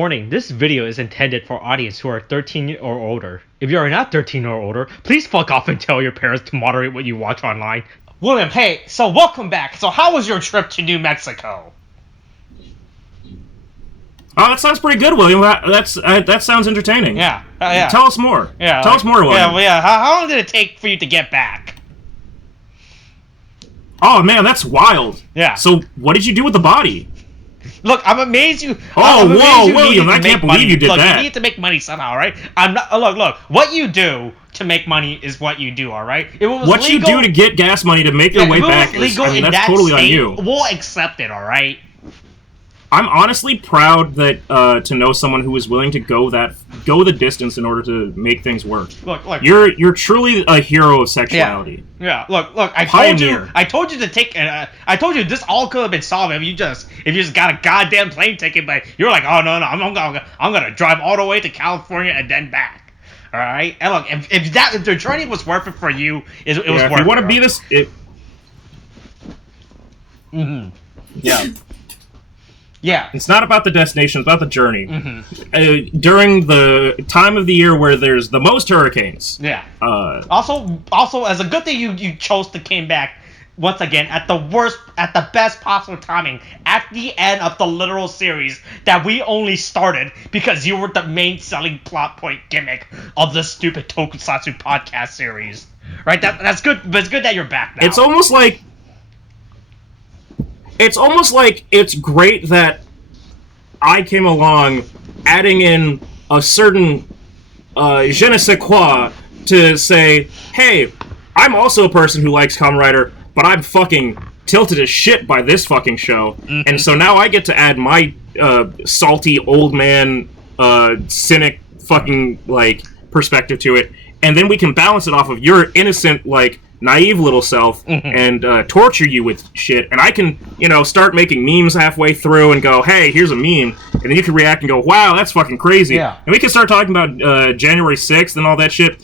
Warning, this video is intended for audience who are 13 or older. If you are not 13 or older, please fuck off and tell your parents to moderate what you watch online. William, hey, so welcome back. So how was your trip to New Mexico? Oh, that sounds pretty good, William. That sounds entertaining. Yeah. Tell us more. Yeah. Tell us more, William. Yeah. How long did it take for you to get back? Oh, man, that's wild. Yeah. So, what did you do with the body? Look, I'm amazed you. William, I can't believe you did that. You need to make money somehow, right? I'm not. Look. What you do to make money is what you do, all right? If it was what legal, you do to get gas money to make your way back is, that's totally on you. We'll accept it, all right? I'm honestly proud that to know someone who is willing to go the distance in order to make things work. Look. You're truly a hero of sexuality. Yeah. Look. I told you to take. I told you this all could have been solved if you just got a goddamn plane ticket. But you're like, oh no, I'm gonna drive all the way to California and then back. All right. And look, if the journey was worth it for you, it was worth it. If you want to be this. Yeah. Yeah. It's not about the destination, it's about the journey. Mm-hmm. During the time of the year where there's the most hurricanes. Yeah. Also, as a good thing you chose to came back once again at the best possible timing, at the end of the literal series that we only started because you were the main selling plot point gimmick of the stupid tokusatsu podcast series. Right? That's good, but it's good that you're back now. It's almost like it's great that I came along, adding in a certain je ne sais quoi to say, hey, I'm also a person who likes Kamen Rider, but I'm fucking tilted as shit by this fucking show, and so now I get to add my salty old man, cynic fucking perspective to it, and then we can balance it off of your innocent naive little self and torture you with shit, and I can, start making memes halfway through and go, hey, here's a meme, and then you can react and go, wow, that's fucking crazy. Yeah. And we can start talking about January 6th and all that shit.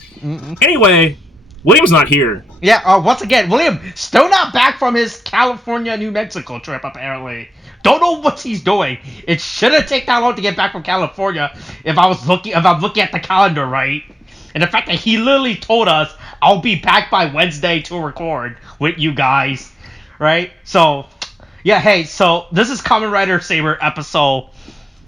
Anyway, William's not here. Yeah, once again, William still not back from his California, New Mexico trip, apparently. Don't know what he's doing. It shouldn't take that long to get back from California if I'm looking at the calendar right. And the fact that he literally told us, I'll be back by Wednesday to record with you guys, right? So, yeah, hey, so this is Kamen Rider Saber episode.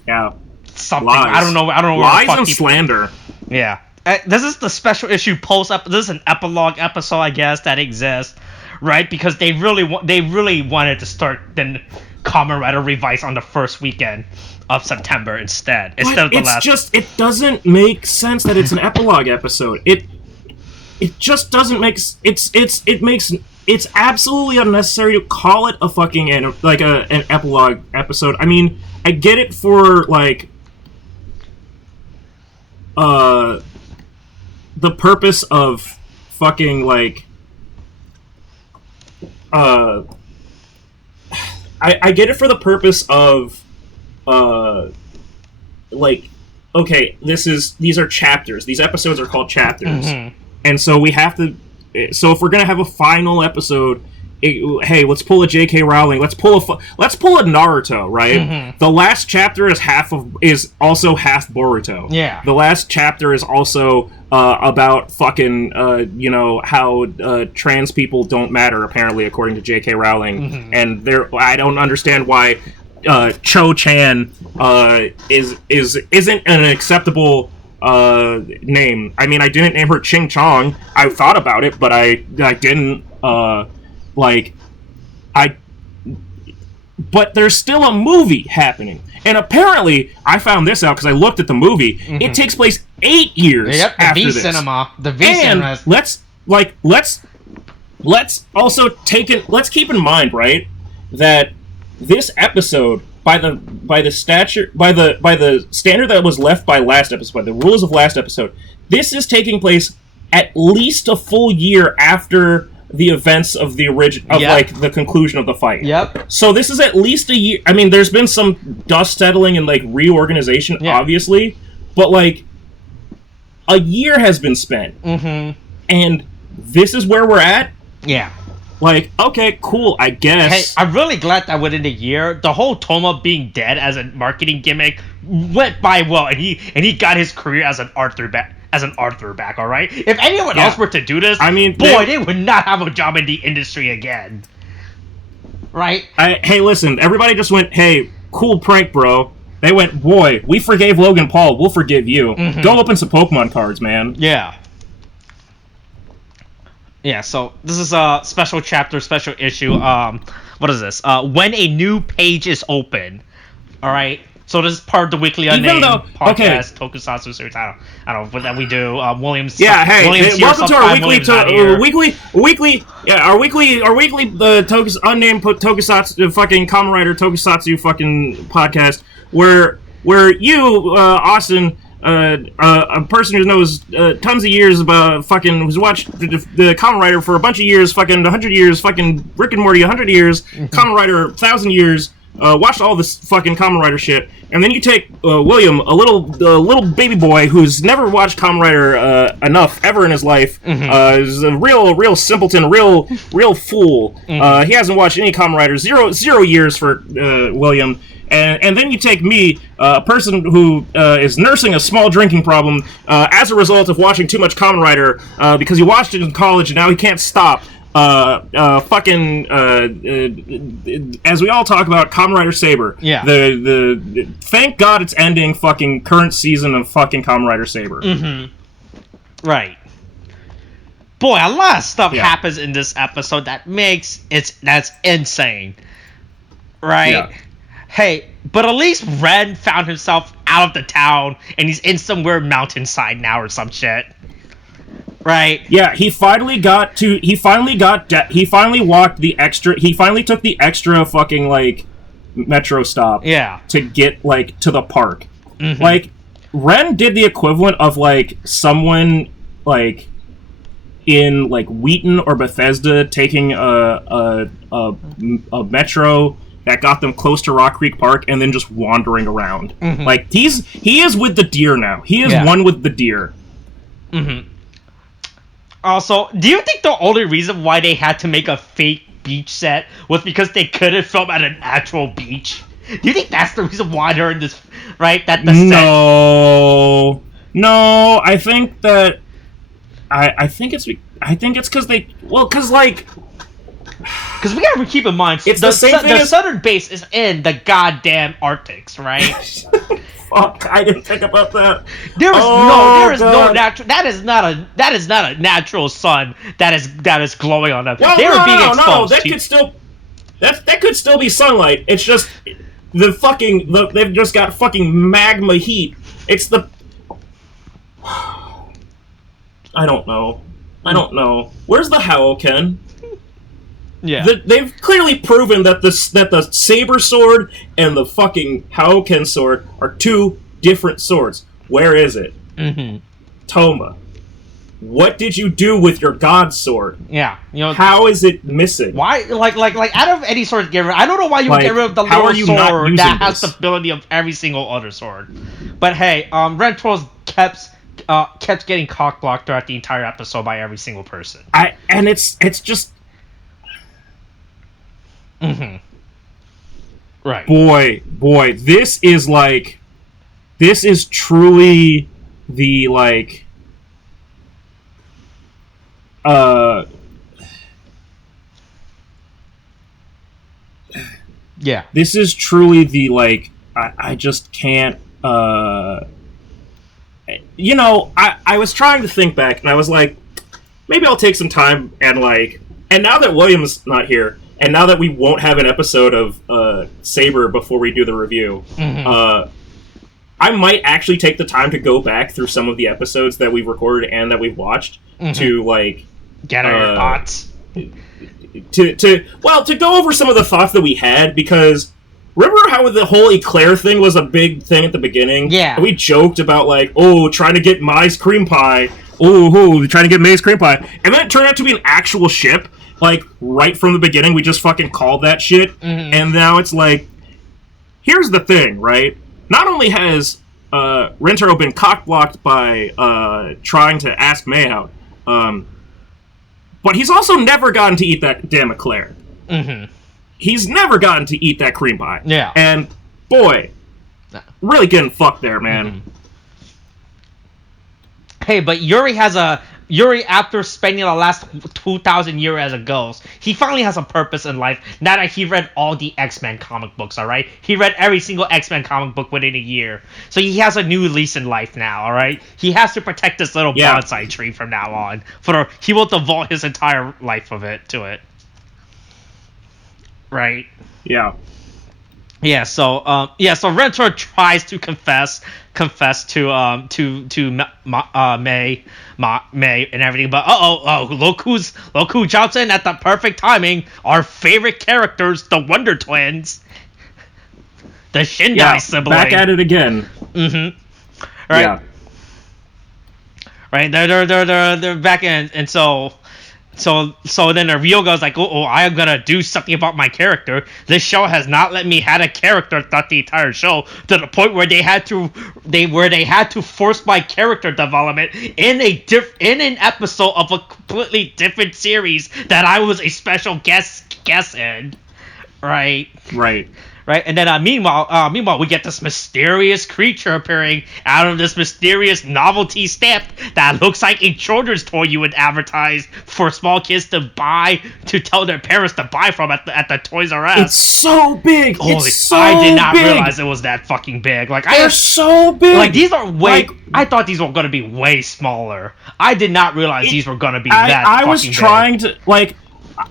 Yeah. Something. Lies. I don't know. Lies and slander. Yeah. This is the special issue this is an epilogue episode, I guess, that exists, right? Because they really wanted to start the Kamen Rider Revice on the first weekend of September instead of the last. It doesn't make sense that it's an epilogue episode. It just doesn't make it's absolutely unnecessary to call it a fucking an epilogue episode. I mean, I get it for the purpose of fucking I get it for the purpose of okay, these are chapters. These episodes are called chapters. And so we have to. So if we're gonna have a final episode, hey, let's pull a J.K. Rowling. Let's pull a Naruto, right? The last chapter is also half Boruto. Yeah. The last chapter is also about fucking how trans people don't matter, apparently, according to J.K. Rowling. And I don't understand why Cho-chan isn't an acceptable name. I mean, I didn't name her Ching Chong. I thought about it, but I didn't. But there's still a movie happening, and apparently, I found this out because I looked at the movie. It takes place 8 years after this. The V cinema. Let's keep in mind, right, that this episode, by the standard that was left by last episode, by the rules of last episode, this is taking place at least a full year after the events of the the conclusion of the fight. Yep. So this is at least a year. I mean, there's been some dust settling and reorganization, obviously, but a year has been spent. And this is where we're at. Yeah. Like, okay, cool, I guess. Hey, I'm really glad that within a year, the whole Toma being dead as a marketing gimmick went by well, and he got his career as an Arthur back. All right. If anyone else were to do this, I mean, they would not have a job in the industry again. Right? Hey, listen, everybody just went, hey, cool prank, bro. They went, boy, we forgave Logan Paul, we'll forgive you. Mm-hmm. Go open some Pokemon cards, man. Yeah. Yeah, so this is a special chapter, special issue. What is this? When a new page is open. Alright? So this is part of the weekly unnamed podcast, Tokusatsu series. I don't know what that we do. Williams. Yeah, hey, welcome to our weekly unnamed Tokusatsu fucking Kamen Rider Tokusatsu fucking podcast, where you, Austin, a person who knows tons of years about fucking, who's watched the Kamen Rider for a bunch of years, fucking 100 years, fucking Rick and Morty 100 years, Kamen Rider 1,000 years. Watched all this fucking Kamen Rider shit, and then you take William, a little baby boy who's never watched Kamen Rider enough ever in his life. Mm-hmm. Is a real simpleton, real fool. Mm-hmm. He hasn't watched any Kamen Rider. Zero years for William. And then you take me, a person who is nursing a small drinking problem as a result of watching too much Kamen Rider because he watched it in college and now he can't stop. As we all talk about Kamen Rider Saber. Yeah. The thank God it's ending fucking current season of fucking Kamen Rider Saber. Mm-hmm. Right. Boy, a lot of stuff happens in this episode that's insane. Right? Yeah. Hey, but at least Ren found himself out of the town and he's in some weird mountainside now or some shit. Right. Yeah, he finally walked the extra. He finally took the extra fucking like metro stop. Yeah. To get like to the park. Mm-hmm. Like Ren did the equivalent of like someone like in like Wheaton or Bethesda taking a metro that got them close to Rock Creek Park and then just wandering around. Mm-hmm. Like he is with the deer now. He is one with the deer. Mm-hmm. Also, do you think the only reason why they had to make a fake beach set was because they couldn't film at an actual beach? Do you think that's the reason why they're in this, right? That the No, I think that I think it's because we gotta keep in mind it's the southern base is in the goddamn Arctics, right? Fuck! I didn't think about that. There is no natural. That is not a natural sun that is glowing on them. Well, being exposed. That could still be sunlight. It's just they've just got fucking magma heat. It's the. I don't know. Where's the Howken? Yeah. They've clearly proven that the Saber sword and the fucking Howken sword are two different swords. Where is it? Mm-hmm. Toma, what did you do with your god sword? Yeah. How is it missing? Why? Like out of any sword to get rid of, I don't know why you would get rid of the little sword that has the ability of every single other sword. But hey, Red Trolls kept getting cock blocked throughout the entire episode by every single person. It's just. Mm-hmm. Right. Boy, this is truly the like yeah. This is truly the like I just can't I was trying to think back and I was like maybe I'll take some time and now that William's not here and now that we won't have an episode of Saber before we do the review, mm-hmm. I might actually take the time to go back through some of the episodes that we've recorded and that we've watched mm-hmm. to get our thoughts. To go over some of the thoughts that we had, because remember how the whole Eclair thing was a big thing at the beginning? Yeah. We joked about trying to get Mai's cream pie. Trying to get Mai's cream pie. And then it turned out to be an actual ship. Right from the beginning, we just fucking called that shit. Mm-hmm. And now it's here's the thing, right? Not only has Rentaro been cock-blocked by trying to ask May out, But he's also never gotten to eat that damn eclair. Mm-hmm. He's never gotten to eat that cream pie. Yeah. And, boy, really getting fucked there, man. Mm-hmm. Hey, but Yuri, after spending the last 2,000 years as a ghost, he finally has a purpose in life now that he read all the X-Men comic books, alright? He read every single X-Men comic book within a year. So he has a new lease in life now, alright? He has to protect this little bonsai tree from now on. He will devote his entire life of it to it. Right? Yeah. Yeah, so Rentor tries to confess to May and everything, but look who jumps in at the perfect timing. Our favorite characters, the Wonder Twins, the Shindai sibling. Back at it again. Mm-hmm. Right. Yeah. Right. They're back in, and so then Ryoga's like, I am gonna do something about my character. This show has not let me had a character throughout the entire show, to the point where they had to force my character development in an episode of a completely different series that I was a special guest in. Right. Right, and then meanwhile, we get this mysterious creature appearing out of this mysterious novelty stamp that looks like a children's toy you would advertise for small kids to buy, to tell their parents to buy from at the Toys R Us. It's so big. It's so I did not big. realize it was that fucking big. Like they're so big. Like these are way. I thought these were gonna be way smaller. I did not realize these were gonna be that. I was fucking trying big. to like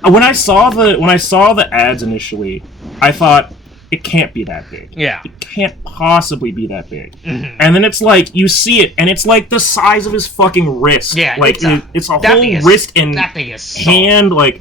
when I saw the ads initially, I thought, it can't be that big. Yeah. It can't possibly be that big. Mm-hmm. And then it's like, you see it, and it's like the size of his fucking wrist. Yeah, like, it's a whole wrist and hand, like...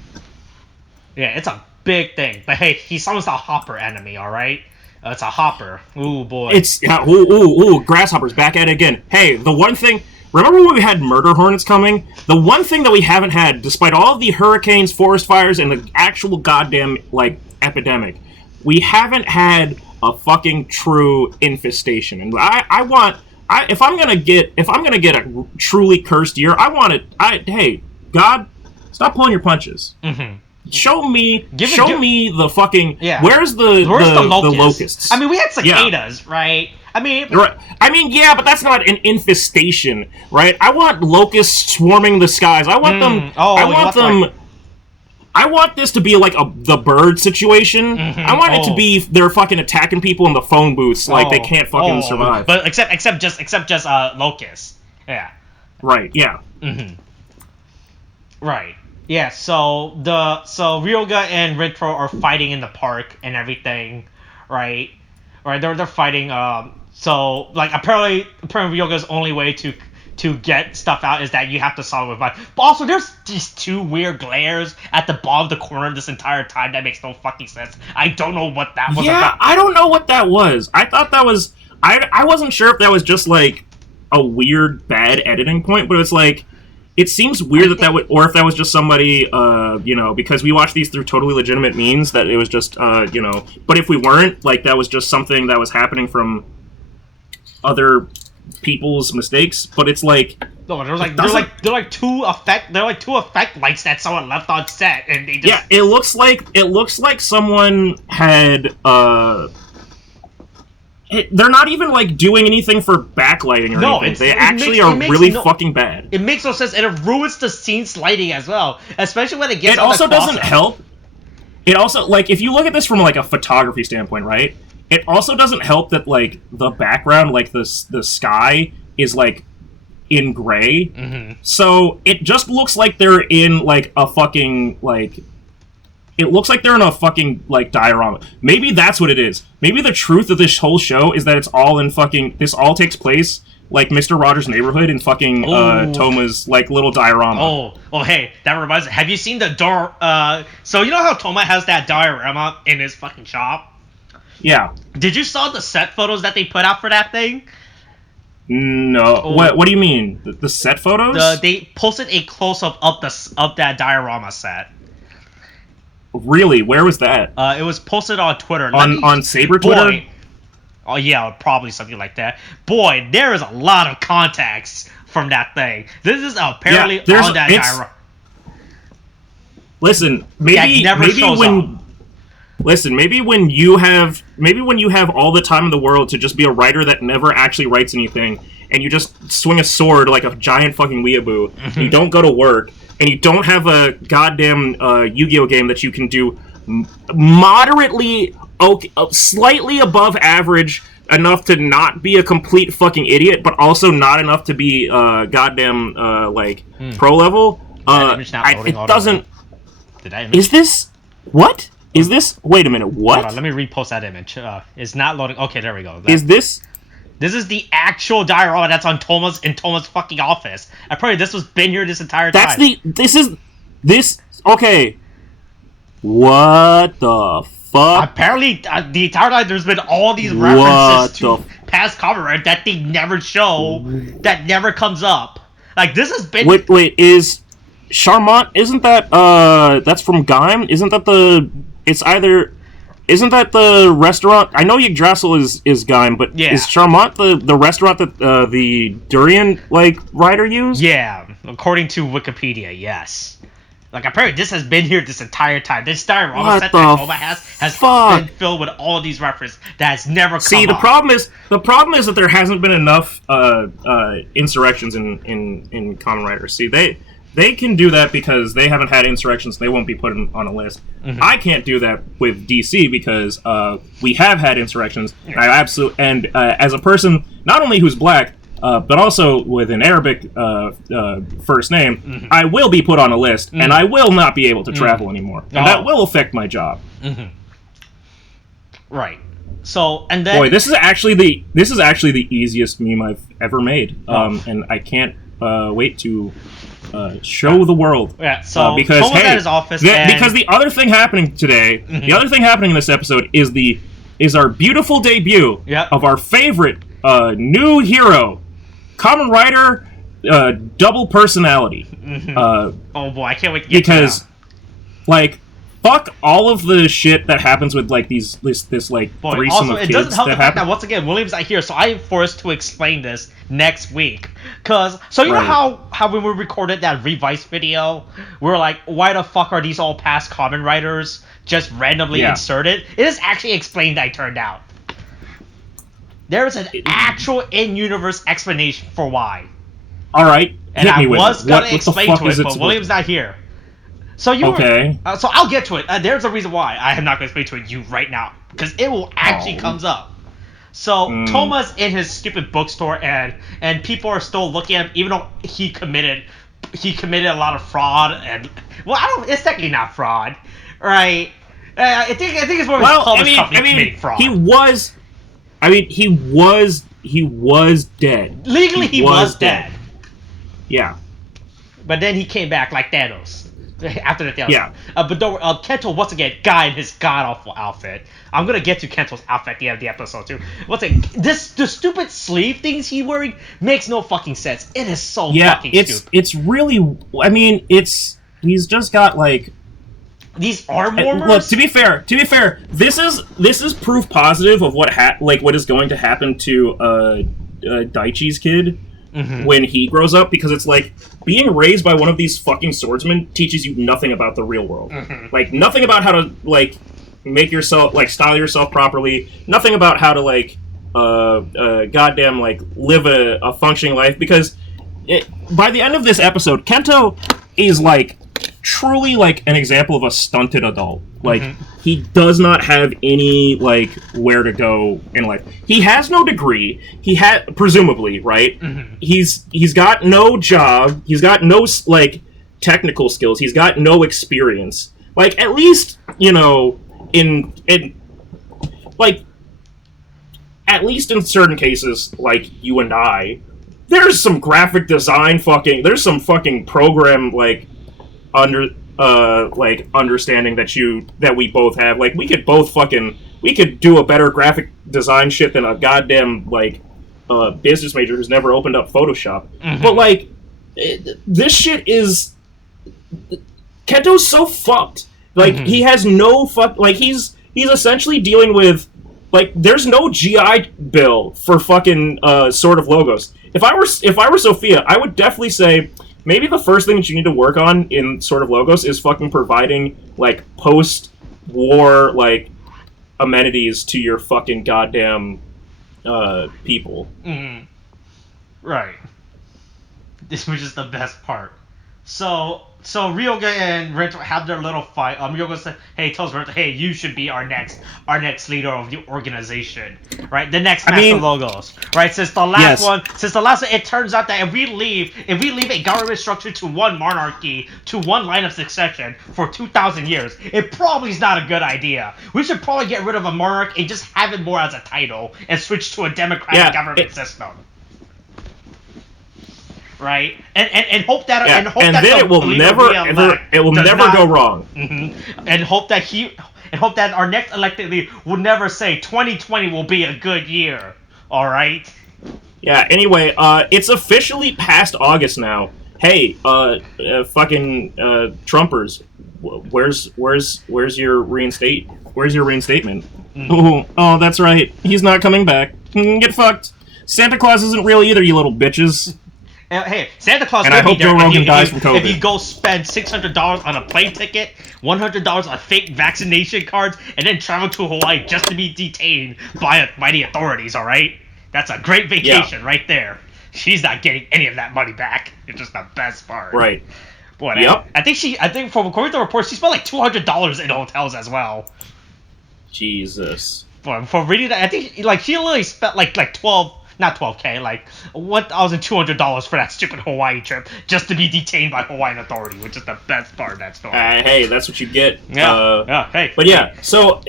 Yeah, it's a big thing. But hey, he summons a hopper enemy, alright? It's a hopper. Ooh, boy. It's... Ooh, Grasshopper's back at it again. Hey, the one thing... Remember when we had murder hornets coming? The one thing that we haven't had, despite all of the hurricanes, forest fires, and the actual goddamn, like, epidemic... We haven't had a fucking true infestation, and if I'm gonna get a truly cursed year, I want it. Hey, God, stop pulling your punches. Mm-hmm. Show me the fucking. Yeah. Where's the locusts? I mean, we had cicadas, right? I mean, yeah, but that's not an infestation, right? I want locusts swarming the skies. I want them. I want this to be like the bird situation. Mm-hmm. I want it to be they're fucking attacking people in the phone booths like they can't fucking survive. But except just locusts. Yeah. Right. Yeah. Mm-hmm. Right. Yeah. So Ryoga and Ritro are fighting in the park and everything. Right. Right. They're fighting. So like apparently Ryoga's only way to get stuff out is that you have to solve it with fire. But also, there's these two weird glares at the bottom of the corner this entire time that makes no fucking sense. I don't know what that was about. Yeah, I don't know what that was. I thought that was... I wasn't sure if that was just, like, a weird, bad editing point, but it's like... It seems weird that would... Or if that was just somebody, because we watched these through totally legitimate means, that it was just, But if we weren't, like, that was just something that was happening from other... people's mistakes, but it's like they're like two effect lights that someone left on set, and they just it looks like someone had they're not even like doing anything for backlighting or anything. They actually are really fucking bad. It makes no sense, and it ruins the scene's lighting as well, especially when it gets. It also doesn't help. It also, like, if you look at this from like a photography standpoint, right? It also doesn't help that, like, the background, like, the sky is, like, in gray. Mm-hmm. So it just looks like they're in, like, a fucking, like... It looks like they're in a fucking, like, diorama. Maybe that's what it is. Maybe the truth of this whole show is that it's all in fucking... This all takes place, like, Mr. Rogers' Neighborhood in fucking Toma's, like, little diorama. Oh, hey, that reminds me. Have you seen the door... So you know how Toma has that diorama in his fucking shop? Yeah. Did you saw the set photos that they put out for that thing? No. Oh. What do you mean? The set photos? They posted a close-up of that diorama set. Really? Where was that? It was posted on Twitter. On Saber Twitter? Boy, oh, yeah, probably something like that. Boy, there is a lot of contacts from that thing. This is apparently on that diorama. Listen, That never shows up. Listen, maybe when you have all the time in the world to just be a writer that never actually writes anything, and you just swing a sword like a giant fucking weeaboo, and you don't go to work, and you don't have a goddamn Yu-Gi-Oh game that you can do moderately, slightly above average, enough to not be a complete fucking idiot, but also not enough to be goddamn pro level. It doesn't. Did I image? Is this what? Is this? Wait a minute. What? Hold on, let me repost that image. It's not loading. Okay, there we go. Is this? This is the actual diorama that's on Toma's fucking office. I probably this was been here this entire time. This. Okay. What the fuck? Apparently, the entire time there's been all these references to past Kamen Rider that they never show, that never comes up. Like this has been. Wait, is Charmant? Isn't that that's from Gaim? Isn't that the? It's either. Isn't that the restaurant? I know Yggdrasil is Gaim, but is Charmant the restaurant that the Durian writer used? Yeah, according to Wikipedia, yes. Like apparently this has been here this entire time. This diorama set that Toma has been filled with all of these references that has never come up. See, the problem is that there hasn't been enough insurrections in Kamen Rider. See, they can do that because they haven't had insurrections. They won't be put on a list. Mm-hmm. I can't do that with DC because we have had insurrections. And as a person, not only who's black, but also with an Arabic first name, I will be put on a list, and I will not be able to travel anymore. And that will affect my job. Mm-hmm. Right. So, and then... Boy, this is actually the easiest meme I've ever made. And I can't wait to... show the world. Yeah, so because Toma's at his office because the other thing happening today, the other thing happening in this episode is our beautiful debut of our favorite new hero, Kamen Rider double personality. Oh boy, I can't wait to get because fuck all of the shit that happens with this threesome of kids. It doesn't help the fact happen. that once again William's not here, so I am forced to explain this next week. Cause you know how when we recorded that Revice video, we were like, why the fuck are these all past Kamen Riders just randomly inserted? It is actually explained. That turned out there is an actual in-universe explanation for why. All right, and I was gonna explain to it, but William's not here. So so I'll get to it. There's a reason why I am not going to explain to it you right now, because it will actually comes up. So Toma's in his stupid bookstore, and people are still looking at him, even though he committed a lot of fraud. And it's technically not fraud, right? I think it's more of his published company committing fraud. He was dead. Legally, he was dead. Yeah. But then he came back like Thanos. After the Thanos. Yeah. But don't Kento, once again, guy in his god-awful outfit. I'm going to get to Kento's outfit at the end of the episode, too. Once again, the stupid sleeve things he's wearing makes no fucking sense. It is so fucking stupid. It's really... I mean, he's just got, these arm warmers? Look, to be fair, this is proof positive of what is going to happen to Daichi's kid when he grows up, because it's being raised by one of these fucking swordsmen teaches you nothing about the real world. Nothing about how to make yourself style yourself properly. Nothing about how to goddamn live a functioning life, because by the end of this episode, Kento is truly an example of a stunted adult. He does not have any where to go in life. He has no degree. He had presumably, right? He's got no job. He's got no technical skills. He's got no experience. At least in at least in certain cases, you and I, there's some graphic design there's some fucking program understanding that we both have. We could do a better graphic design shit than a goddamn business major who's never opened up Photoshop. But this shit is Kento's so fucked. He has no he's essentially dealing with there's no GI Bill for fucking Sword of Logos. If I were Sophia, I would definitely say, maybe the first thing that you need to work on in sort of logos is fucking providing like post-war like amenities to your fucking goddamn people. Mm-hmm. Right. This was just the best part. So Ryoga and Rento have their little fight. Ryoga said, "Hey, tells Rento, hey, you should be our next leader of the organization, right? The next master logos, right? Since the last one, it turns out that if we leave a government structure to one monarchy, to one line of succession for 2,000 years, it probably is not a good idea. We should probably get rid of a monarch and just have it more as a title and switch to a democratic government system." Right, and hope that then it will never go wrong. Mm-hmm. And hope that our next elected leader will never say 2020 will be a good year. All right. Yeah. Anyway, it's officially past August now. Hey, fucking Trumpers, where's your reinstatement? Mm. Oh, that's right. He's not coming back. Get fucked. Santa Claus isn't real either, you little bitches. Hey, Santa Claus. And I hope Joe Rogan dies from COVID. If you go spend $600 on a plane ticket, $100 on fake vaccination cards, and then travel to Hawaii just to be detained by the authorities, all right? That's a great vacation right there. She's not getting any of that money back. It's just the best part. Right. Boy, I think from according to reports, she spent like $200 in hotels as well. Jesus. But for reading that, I think like she literally spent like not 12K, like $1,200 for that stupid Hawaii trip just to be detained by Hawaiian authority, which is the best part of that story. Hey, that's what you get. Hey. But yeah, so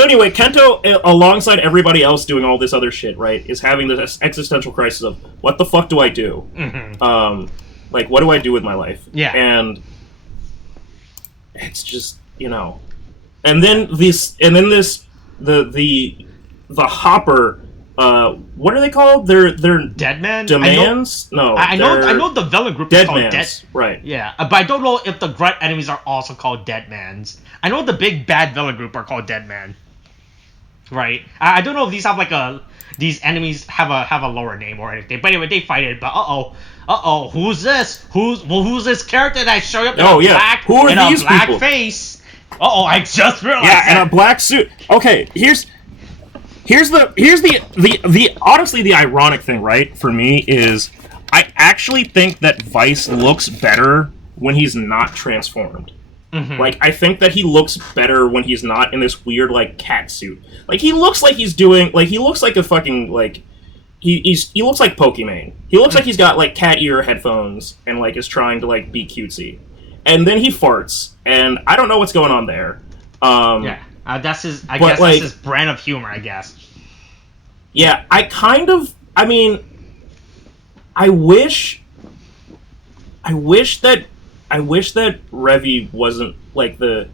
anyway, Kento, alongside everybody else doing all this other shit, right, is having this existential crisis of what the fuck do I do? Mm-hmm. Like, what do I do with my life? Yeah. And it's just, and then the hopper. What are they called? They're Deadman demands. I know the villain group is called Dead. Right. Yeah, but I don't know if the grunt enemies are also called Deadmans. I know the big bad villain group are called Deadman. Right. I don't know if these have these enemies have a lower name or anything. But anyway, they fight it. But who's this? Who's this character that's showing up in a black people? Face? I just realized. Yeah, and a black suit. Okay, Here's the honestly the ironic thing, right, for me is I actually think that Vice looks better when he's not transformed. Mm-hmm. Like, I think that he looks better when he's not in this weird, like, cat suit. Like, he looks like he's doing, like, he looks like a fucking, like, he looks like Pokimane. He looks like he's got, like, cat ear headphones and, like, is trying to, like, be cutesy. And then he farts, and I don't know what's going on there. That's his brand of humor, I guess. Yeah, I wish that Revy wasn't, like, the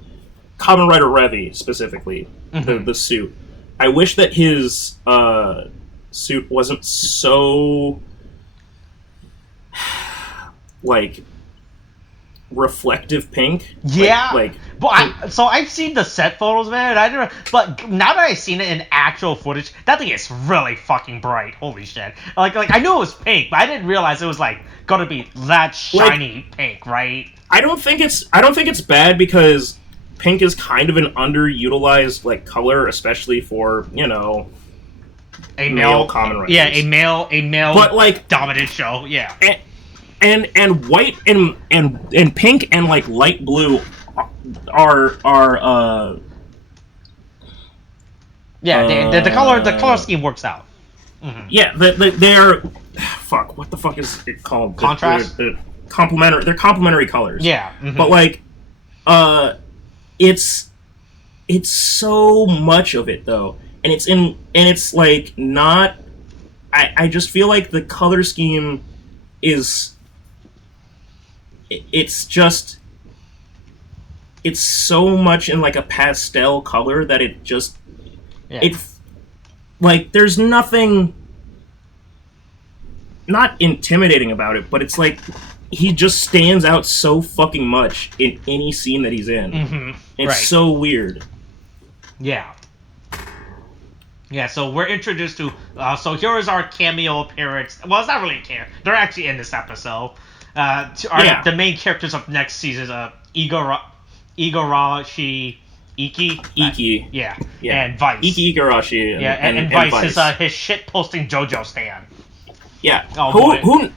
Kamen Rider Revy, specifically, the suit. I wish that his suit wasn't so, like, reflective pink. Yeah, so I've seen the set photos, man. But now that I've seen it in actual footage, that thing is really fucking bright. Holy shit! Like I knew it was pink, but I didn't realize it was like gonna be that shiny pink, right? I don't think it's bad because pink is kind of an underutilized like color, especially for a male Kamen Riders. Yeah, a male, but like dominant show. Yeah. And white and pink and like light blue are the color scheme works out. Mm-hmm. Yeah, they're fuck. What the fuck is it called? Contrast. They're complementary colors. Yeah, mm-hmm. But like, it's so much of it though, and it's like not. I just feel like the color scheme is. It's so much in like a pastel color that it just like there's nothing not intimidating about it, but it's like he just stands out so fucking much in any scene that he's in. Mm-hmm. It's so weird. Yeah. Yeah, so we're introduced to so here is our cameo appearance. Well, it's not really a cameo. They're actually in this episode. The main characters of next season, Igarashi, Iki. Yeah, and Vice. Igarashi. And Vice is his shit posting JoJo Stand. Yeah. Oh,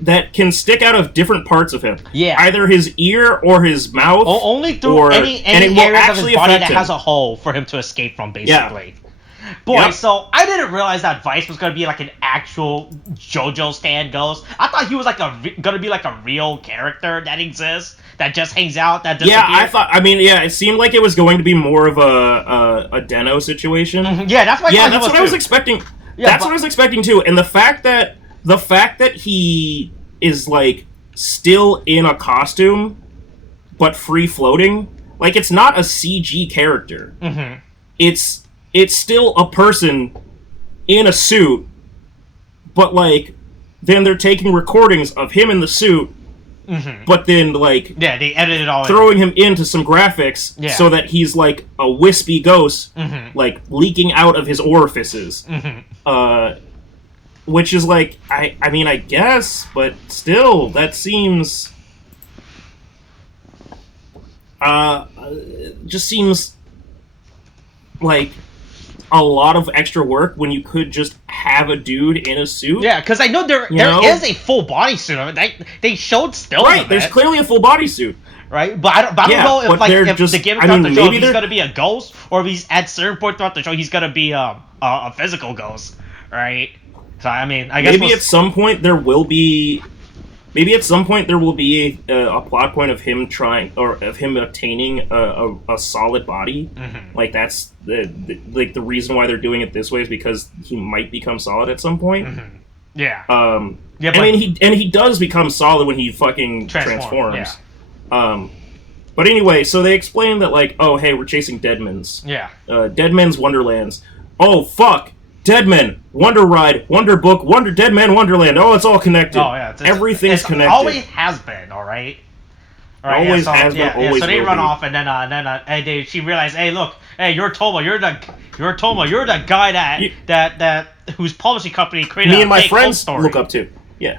that can stick out of different parts of him. Yeah. Either his ear or his mouth. Only through any areas of his body that has a hole for him to escape from, basically. Yeah. Boy, so I didn't realize that Vice was going to be like an actual JoJo Stand ghost. I thought he was like going to be like a real character that exists, that just hangs out, that disappears. It seemed like it was going to be more of a Deno situation. Mm-hmm. Yeah, that's what I was expecting. Yeah, that's what I was expecting too. And the fact that he is like still in a costume but free floating, like it's not a CG character. Mm-hmm. It's still a person in a suit, but like then they're taking recordings of him in the suit, but then like they edit it all throwing him into some graphics so that he's like a wispy ghost, like leaking out of his orifices. Which is like, I mean, I guess, but still, that seems... just seems like a lot of extra work when you could just have a dude in a suit. Yeah, because I know there is a full bodysuit. They showed stills Right, of there's it. clearly a full bodysuit. Right, but I don't know if the game throughout the show, if he's gonna be a ghost, or if he's at certain point throughout the show he's gonna be a physical ghost, right? So I mean, I guess at some point there will be. Maybe at some point there will be a plot point of him obtaining a solid body. Like that's the reason why they're doing it this way is because he might become solid at some point. Yeah. Yeah. I mean, he does become solid when he fucking transforms. Yeah. But anyway, so they explain that like, oh hey, we're chasing Deadmans. Yeah. Deadman's Wonderlands. Oh fuck. Deadman, Wonder Ride, Wonder Book, Deadman Wonderland. Oh, it's all connected. Oh yeah, everything's connected. Always has been. All right. Always has been. Always so they will run be. off, and then she realized, hey, look, hey, you're Toma, you're the guy that whose publishing company created. Me and my friends story. Look up to. Yeah.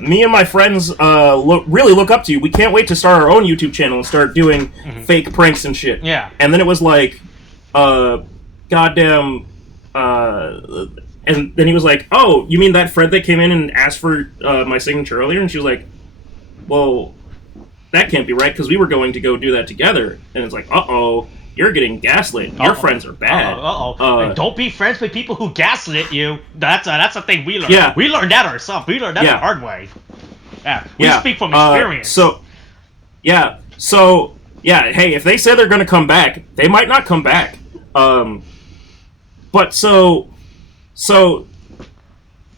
Me and my friends really look up to you. We can't wait to start our own YouTube channel and start doing fake pranks and shit. Yeah. And then it was like, goddamn. And then he was like, oh, you mean that friend that came in and asked for my signature earlier? And she was like, well, that can't be right, because we were going to go do that together. And it's like, uh-oh, you're getting gaslit. Your friends are bad. Don't be friends with people who gaslit you. That's a thing we learned. Yeah. We learned that ourselves. We learned that the hard way. Yeah. We speak from experience. Hey, if they say they're going to come back, they might not come back. But so Toma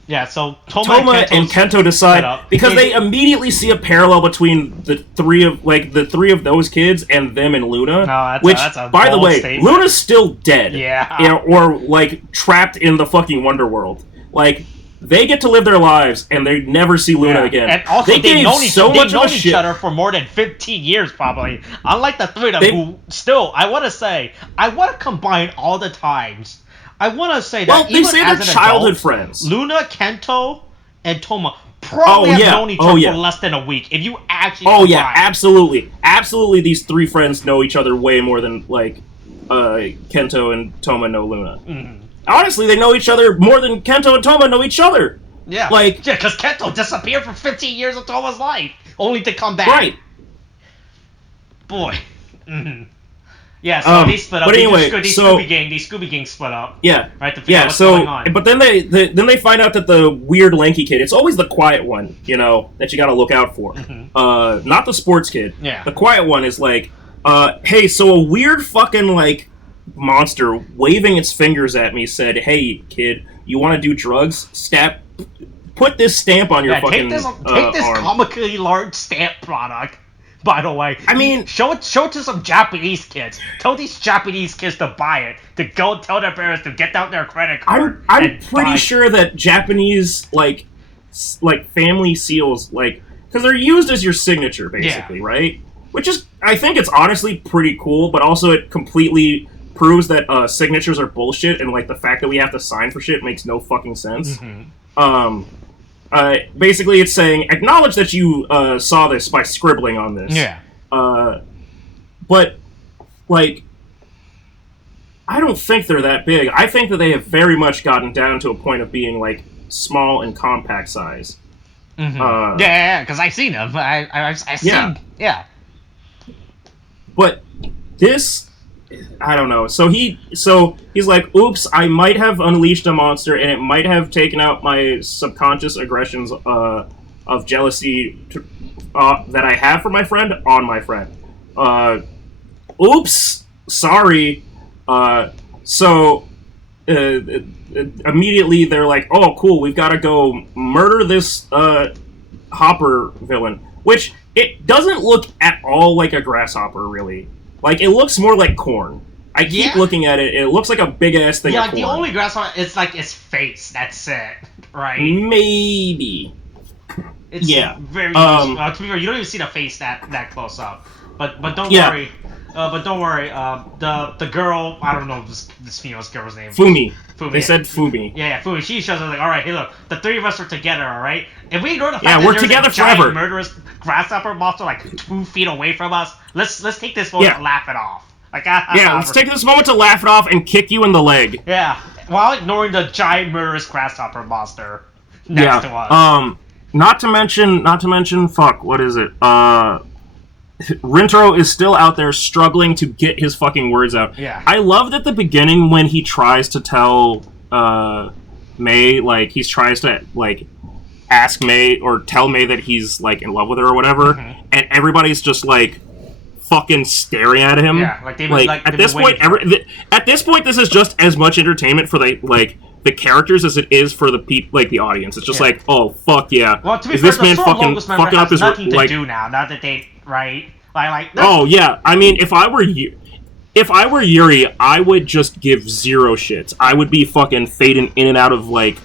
and Kento decide, because they immediately see a parallel between the three of those kids and them and Luna. That's a by the way, statement. Luna's still dead. Yeah. Or like trapped in the fucking Wonderworld. Like they get to live their lives and they never see Luna again. And also they've known each other for more than 15 years probably. Unlike the three of them who still, I want to combine all the times. I want to say that they say they're childhood friends. Luna, Kento, and Toma probably have known each other for less than a week. If you actually absolutely, these three friends know each other way more than like Kento and Toma know Luna. Honestly, they know each other more than Kento and Toma know each other. Yeah, because Kento disappeared for 15 years of Toma's life, only to come back. Right. Boy. Yeah, so they split up. But anyway, these Scooby Gang split up. Yeah. Right, to figure out what's going on. But then they find out that the weird lanky kid, it's always the quiet one, that you gotta look out for. Not the sports kid. Yeah. The quiet one is like, hey, so a weird fucking, like, monster waving its fingers at me said, hey, kid, you want to do drugs? Put this stamp on your fucking take this arm. comically large stamp product. By the way, I mean, show it to some Japanese kids. Tell these Japanese kids to buy it. To go tell their parents to get out their credit card. I'm pretty sure that Japanese like family seals, like, because they're used as your signature basically, right? Which is, I think it's honestly pretty cool, but also it completely proves that signatures are bullshit, and like the fact that we have to sign for shit makes no fucking sense. basically it's saying, acknowledge that you saw this by scribbling on this. Yeah. But, like, I don't think they're that big. I think that they have very much gotten down to a point of being, like, small and compact size. Mm-hmm. Yeah, because I've seen them. I've seen... Yeah. But this... I don't know. So he's like, oops, I might have unleashed a monster, and it might have taken out my subconscious aggressions of jealousy that I have for my friend on my friend. Oops, sorry. So immediately they're like, oh, cool, we've got to go murder this hopper villain, which it doesn't look at all like a grasshopper, really. Like, it looks more like corn. I keep looking at it. It looks like a big-ass thing of corn. Yeah, the only grasshopper is, like, its face. That's it. Right? Maybe. It's very... to be fair, you don't even see the face that close up. But don't worry. The girl... I don't know this female's girl's name. Fumi. They said Fumi. Yeah, Fumi. She shows up like, alright, hey, look. The three of us are together, alright? If we ignore the fact that we're there's together a giant forever. murderous grasshopper monster, like, 2 feet away from us, let's take this moment to laugh it off. Like, let's take this moment to laugh it off and kick you in the leg. Yeah, while ignoring the giant murderous grasshopper monster next to us. Not to mention, fuck, what is it? Rintaro is still out there struggling to get his fucking words out. Yeah. I loved at the beginning when he tries to tell May, like, he tries to, like, ask May or tell May that he's, like, in love with her or whatever, and everybody's just, like, fucking staring at him. Yeah, at this point, this is just as much entertainment for the characters as it is for the audience. It's just like, oh fuck yeah. Well, to be is fair, this man fucking up his nothing to do now. Not that they oh yeah, I mean, if I were Yuri, I would just give zero shits. I would be fucking fading in and out of like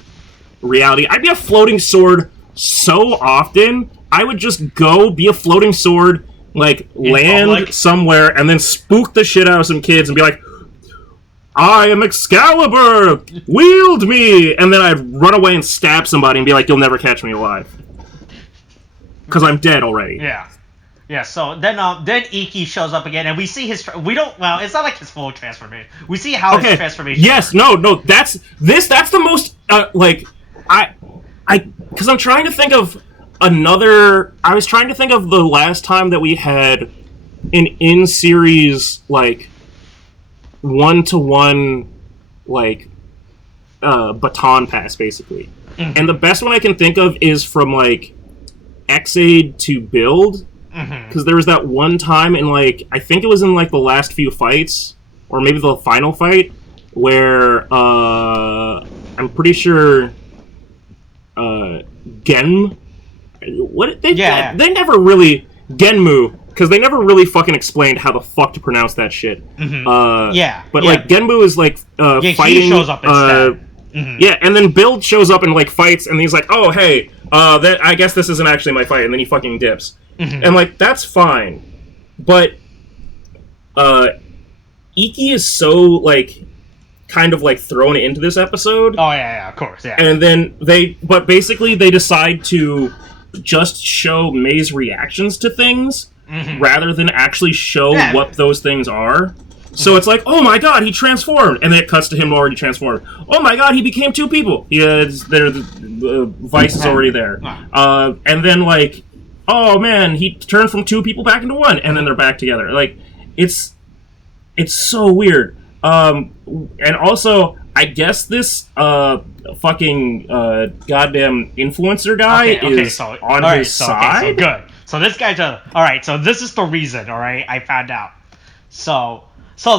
reality. I'd be a floating sword so often. I would just go be a floating sword. Like, land somewhere and then spook the shit out of some kids and be like, I am Excalibur! Wield me! And then I'd run away and stab somebody and be like, you'll never catch me alive. Because I'm dead already. Yeah. Yeah, so then Iki shows up again and we see his... it's not like his full transformation. We see how his transformation works. That's the most, because I'm trying to think of I was trying to think of the last time that we had an in-series, like, one-to-one, like, baton pass, basically. Mm-hmm. And the best one I can think of is from, like, X-Aid to Build, because there was that one time in, like, I think it was in, like, the last few fights, or maybe the final fight, where, I'm pretty sure, Gen... They never really... Genmu, because they never really fucking explained how the fuck to pronounce that shit. But, like, Genmu is, like, fighting... he shows up instead. Yeah, and then Build shows up and, like, fights, and he's like, oh, hey, I guess this isn't actually my fight, and then he fucking dips. And, like, that's fine. But, Iki is so, like, kind of, like, thrown into this episode. Oh, yeah, of course, yeah. And then but basically they decide to just show May's reactions to things, rather than actually show what those things are. So it's like, oh my god, he transformed! And then it cuts to him already transformed. Oh my god, he became 2 people! The Vice is already there. And then, like, oh man, he turned from 2 people back into 1, and then they're back together. Like, it's so weird. And also, I guess this fucking goddamn influencer guy is on his side. Okay, so good. So this guy's alright, so this is the reason, alright, I found out. So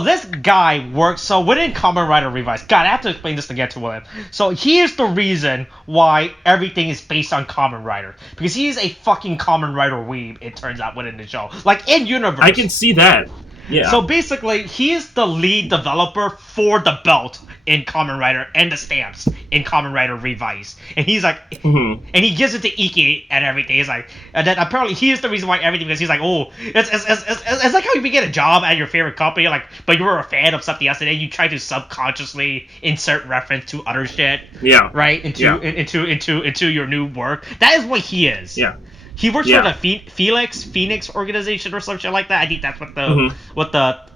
this guy works, so within Kamen Rider Revised, God, I have to explain this to get to William. So here's the reason why everything is based on Kamen Rider. Because he is a fucking Kamen Rider weeb, it turns out, within the show. Like, in universe. I can see that. Yeah. So basically, he is the lead developer for the belt in Kamen Rider and the stamps in Kamen Rider Revised. And he's like, and he gives it to Iki and everything. He's like, and then apparently he is the reason why everything, because he's like, oh, it's like how you get a job at your favorite company, like, but you were a fan of something else, and then you try to subconsciously insert reference to other shit. Yeah. Right into your new work. That is what he is. Yeah. He works for the Phoenix organization or something like that. I think that's what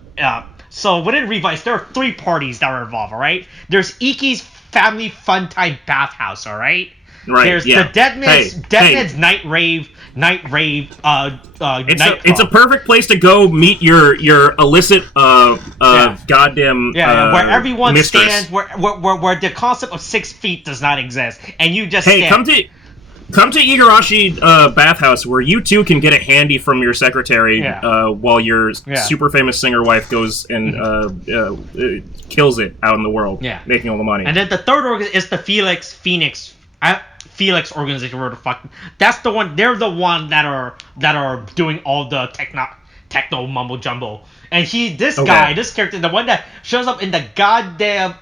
so within Revice, there are 3 parties that are involved. All right, there's Iki's family fun time bathhouse. All right. Right. There's the Deadman's night rave. It's a perfect place to go meet your illicit goddamn where everyone mistress. stands, where the concept of 6 feet does not exist, and you just stand. Come to Igarashi bathhouse, where you too can get it handy from your secretary while your super famous singer wife goes and kills it out in the world, making all the money. And then the third is the Phoenix organization. Where the fuck? That's the one. They're the one that are doing all the techno mumbo jumbo. And this character, the one that shows up in the goddamn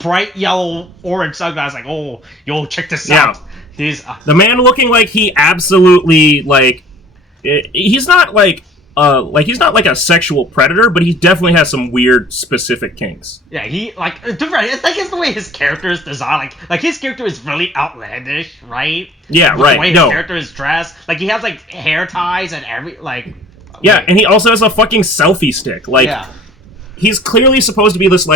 bright yellow orange sunglasses, like, oh, yo, check this out. The man looking like he absolutely he's not like a sexual predator, but he definitely has some weird specific kinks. Yeah, he different. It's like it's the way his character is designed. Like his character is really outlandish, right? Yeah, With right. The way his character is dressed, like he has like hair ties and and he also has a fucking selfie stick. He's clearly supposed to be this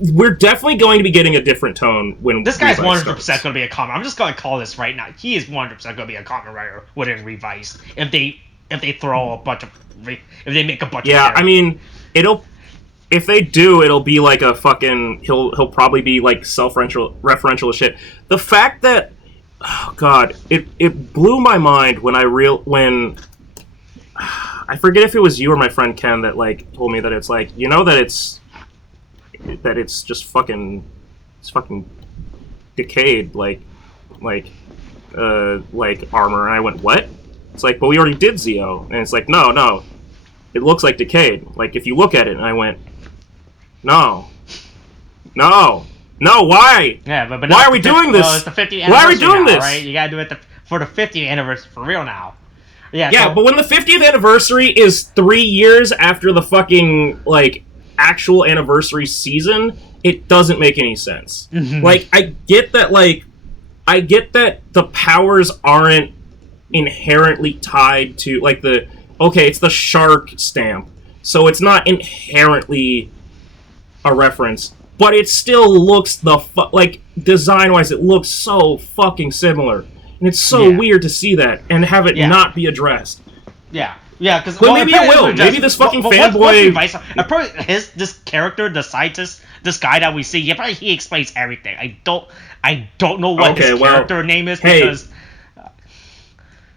We're definitely going to be getting a different tone when this guy's 100% going to be a Kamen. I'm just going to call this right now. He is 100% going to be a Kamen Rider within Revised. If they throw a bunch of, if they make a bunch of. I mean, if they do, it'll be like a fucking. He'll probably be like self-referential shit. The fact that, oh god, it blew my mind when when. I forget if it was you or my friend Ken that told me that it's that it's just fucking decayed like armor, and I went, what? It's like, but we already did Zeo, and it's like, no, it looks like decayed, like if you look at it. And I went, no, why? Yeah, but why are we doing this? Well, it's the 50th anniversary. Why are we doing now, this? Right? You gotta do it for the 50th anniversary for real now. Yeah, but when the 50th anniversary is 3 years after the fucking actual anniversary season, it doesn't make any sense. Mm-hmm. I get that the powers aren't inherently tied to it's the shark stamp, so it's not inherently a reference, but it still looks design wise it looks so fucking similar, and it's so weird to see that and have it not be addressed. Yeah, because maybe it will. Maybe this fucking fanboy. This character, the scientist, this guy that we see, he explains everything. I don't know what his character name is because.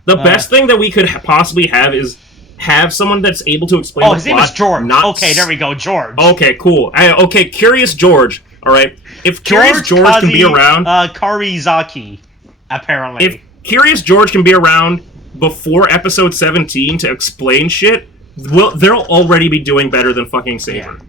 The best thing that we could possibly have is have someone that's able to explain. His name is George. Okay, there we go, George. Okay, cool. Curious George. All right, if Curious George can be around, Karizaki, apparently. If Curious George can be around before episode 17 to explain shit, they'll already be doing better than fucking Saber.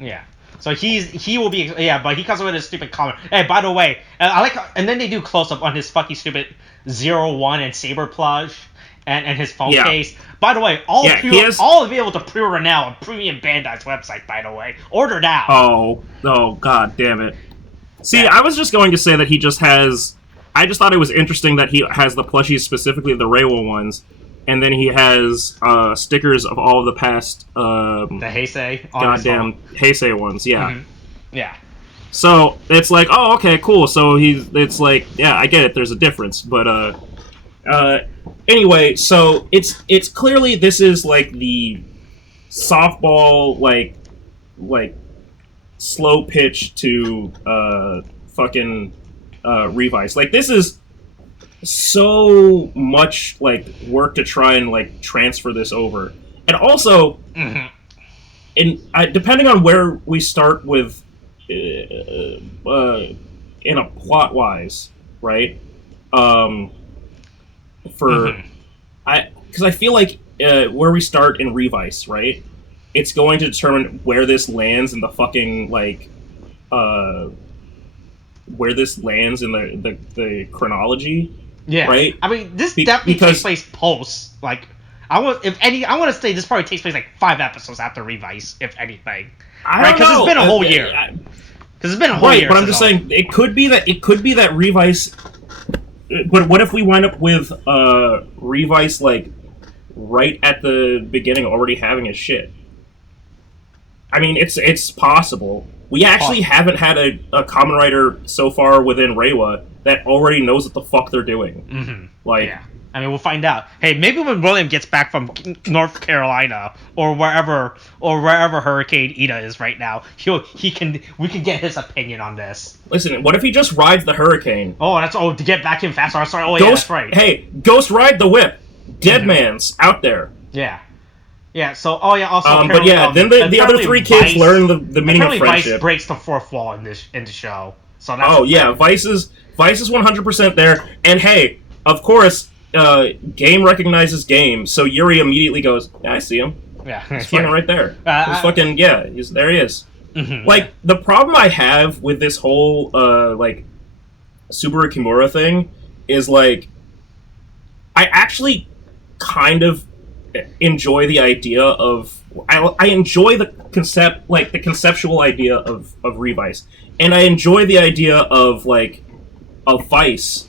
Yeah. So he will be, but he comes with his stupid comment. Hey, by the way, I like, and then they do close up on his fucking stupid 01 and Saber plush and his phone case. By the way, all of you able to pre-order now on Premium Bandai's website. By the way, order now. Oh, god damn it! See, I was just going to say that he just has. I just thought it was interesting that he has the plushies, specifically the Reiwa ones, and then he has stickers of all of the past the Heisei, goddamn Heisei ones, Mm-hmm. Yeah. So it's like, oh, okay, cool. So it's like, yeah, I get it. There's a difference, but anyway, so it's clearly this is like the softball, like slow pitch to fucking. Revise. This is so much work to try and transfer this over, and also, depending on where we start with, in a plot wise, right? Because I feel like where we start in Revise, right? it's going to determine where this lands in the fucking like where this lands in the chronology. Yeah, right. I mean, this definitely takes place post. Like, I want to say this probably takes place like 5 episodes after Revice, if anything. Right, because it's been a whole year. Because it's been a whole year. But I'm just saying it could be that Revice. But what if we wind up with Revice like right at the beginning, already having his shit? I mean, it's possible. We actually haven't had a Kamen Rider so far within Reiwa that already knows what the fuck they're doing. Mm-hmm. Like, yeah. I mean, we'll find out. Hey, maybe when William gets back from North Carolina or wherever Hurricane Ida is right now, we can get his opinion on this. Listen, what if he just rides the hurricane? To get back in faster. Sorry. Oh, yeah, that's right. Hey, Ghost ride the whip. Deadman's out there. Yeah. Yeah. So, also. But yeah, then the other 3 kids learn the meaning of friendship. Vice breaks the 4th wall in the show. So that's Vice is 100% there. And hey, of course. Game recognizes game, so Yuri immediately goes, yeah, I see him. Yeah. He's fucking right there. There he is. Mm-hmm, like, the problem I have with this whole, like, Subaru Kimura thing is, like, I actually kind of enjoy the idea of... I enjoy the conceptual idea of Revice. And I enjoy the idea of, like, of Vice...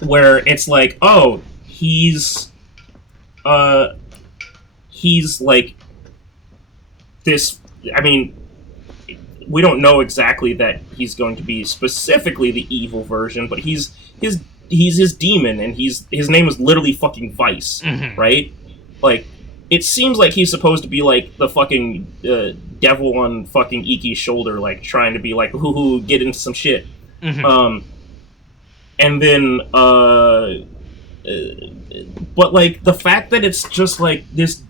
where it's like, oh, he's like this. I mean, we don't know exactly that he's going to be specifically the evil version, but he's his demon, and his name is literally fucking Vice, right? Like, it seems like he's supposed to be like the fucking devil on fucking Iki's shoulder, like trying to be like, hoo, get into some shit. And then, but, like, the fact that it's just, like, this...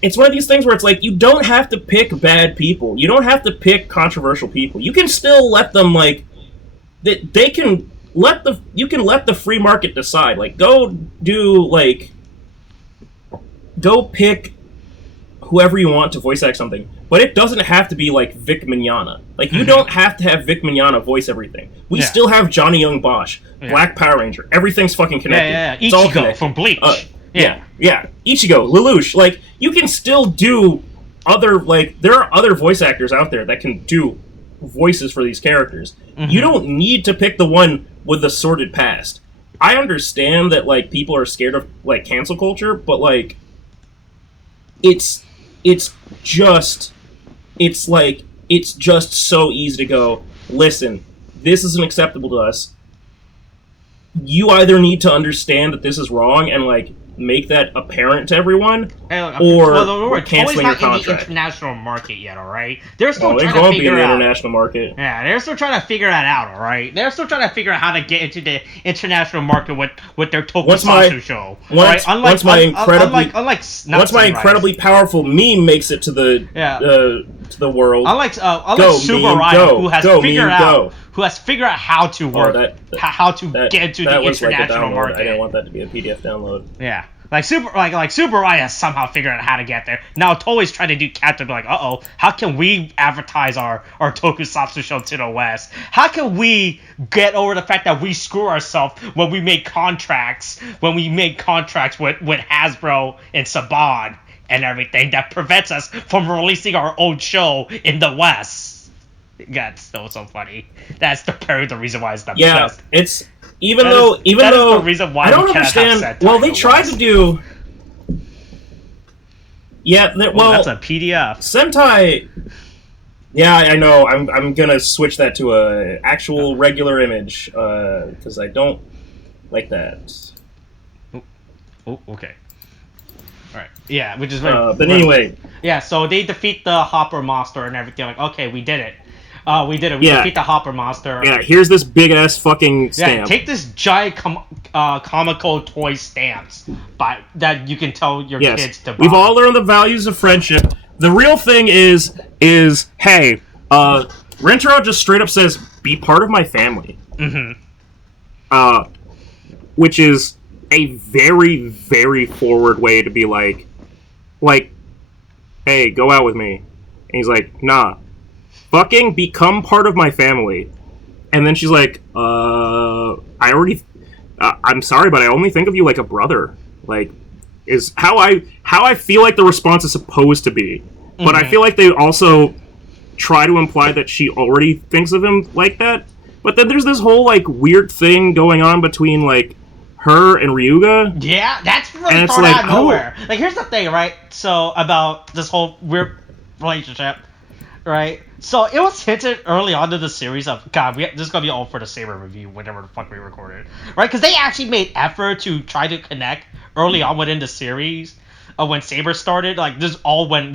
It's one of these things where it's like, you don't have to pick bad people. You don't have to pick controversial people. You can still let them, like... You can let the free market decide. Like, go pick whoever you want to voice act something. But it doesn't have to be like Vic Mignogna. Like, you don't have to have Vic Mignogna voice everything. We still have Johnny Young Bosch, Black Power Ranger. Everything's fucking connected. Yeah. It's all Ichigo connected. from Bleach. Yeah. Ichigo, Lelouch. Like, you can still do other, like, there are other voice actors out there that can do voices for these characters. You don't need to pick the one with the sordid past. I understand that, like, people are scared of, like, cancel culture, but, like, it's just so easy to go, listen, this isn't acceptable to us. You either need to understand that this is wrong and, like, make that apparent to everyone, or we're canceling your contract. In the international market yet, alright? They're still trying to figure it out. International market. Yeah, they're still trying to figure that out, alright? They're still trying to figure out how to get into the international market with their tokusatsu show. Once my incredibly powerful meme makes it to the world. Unlike Subaraya, who has figured out how to work, how to get into the international market. I didn't want that to be a PDF download. Yeah. Like Subaraya has somehow figured out how to get there. Now Toei's trying to do catch up, like, how can we advertise our tokusatsu show to the West? How can we get over the fact that we screw ourselves when we make contracts with Hasbro and Saban and everything that prevents us from releasing our own show in the West? That's so funny. That's the reason why it's the best. It's even though the reason why I don't understand. Well, they tried to do. Yeah, that's a PDF. Sentai. Yeah, I know. I'm gonna switch that to a actual regular image because I don't like that. Oh, okay. All right. Yeah, which is very. But anyway. Yeah, so they defeat the Hopper monster and everything. Like, okay, we did it. We did it. We defeat the Hopper monster. Yeah, here's this big ass fucking stamp. Yeah, take this giant comical toy stamps that you can tell your kids to buy. We've all learned the values of friendship. The real thing is hey, Rentaro just straight up says, "Be part of my family." Which is a very, very forward way to be like, hey, go out with me. And he's like, nah, fucking become part of my family. And then she's like, I'm sorry, but I only think of you like a brother. Like, is how I feel like the response is supposed to be. But I feel like they also try to imply that she already thinks of him like that. But then there's this whole, like, weird thing going on between, like, her and Ryuga. Yeah, that's really thrown out of nowhere. Like, here's the thing, right? So, about this whole weird relationship, right? So, it was hinted early on in the series of, God, this is going to be all for the Saber review, whenever the fuck we recorded. Right? Because they actually made effort to try to connect early on within the series. When Saber started, like, this all when